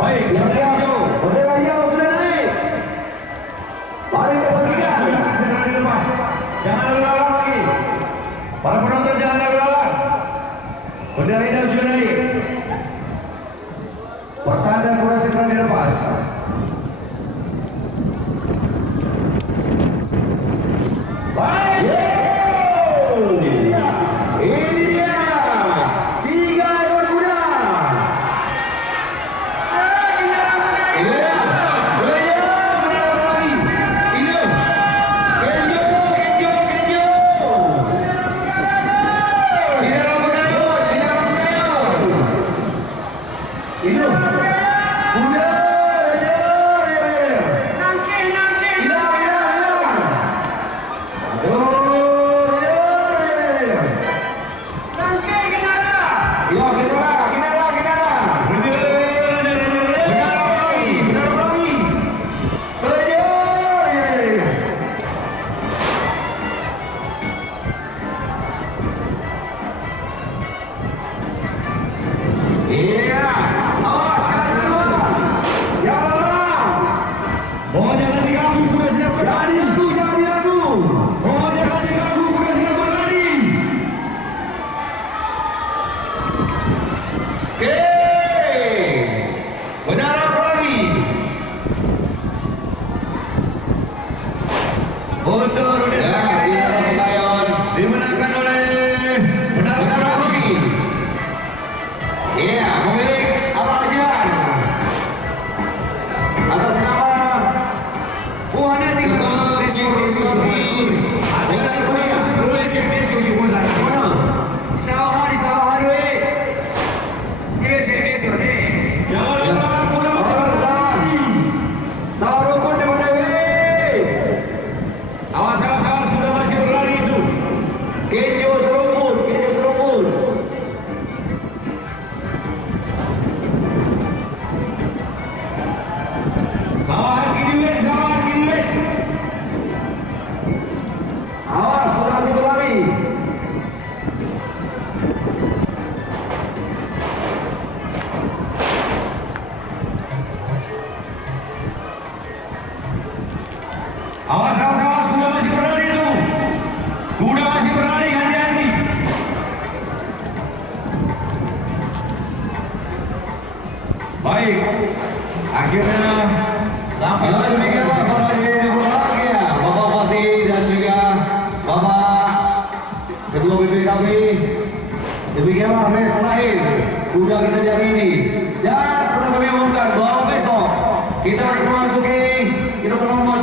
Baik, Siap-siap. Bendera hijau sudah naik. Mari kita saksikan. segera dilepas. Jangan lalu-lalang lagi. Para penonton jangan lalu-lalang. Bendera hijau sudah naik. Pertanda kuda segera dilepas. Baik. Ini dia. 3 ekor kuda. Iya. Bendera lagi. Ini. Kenjo. Tidak berkayut. Ini. Kuda. Mohon jangan diganggu, kuda sedang berlari. Mohon jangan diganggu, kuda sedang berlari. Benar apa lagi? Untuk Rudin dimenangkan oleh Benar lagi. Iya, pemilik Al-Ajan atas nama Buahnya tinggal awas, sudah masih berlari. Awas, kuda masih berlari itu. Kuda masih berlari, hati-hati. Baik, akhirnya sampai Demikianlah para hadirin yang berbahagia, Bapak Fatih dan juga Bapak Ketua BPKB. Demikianlah race terakhir kuda kita di hari ini. Dan perlu kami umumkan bahwa besok kita akan memasuki, kita telah memasuki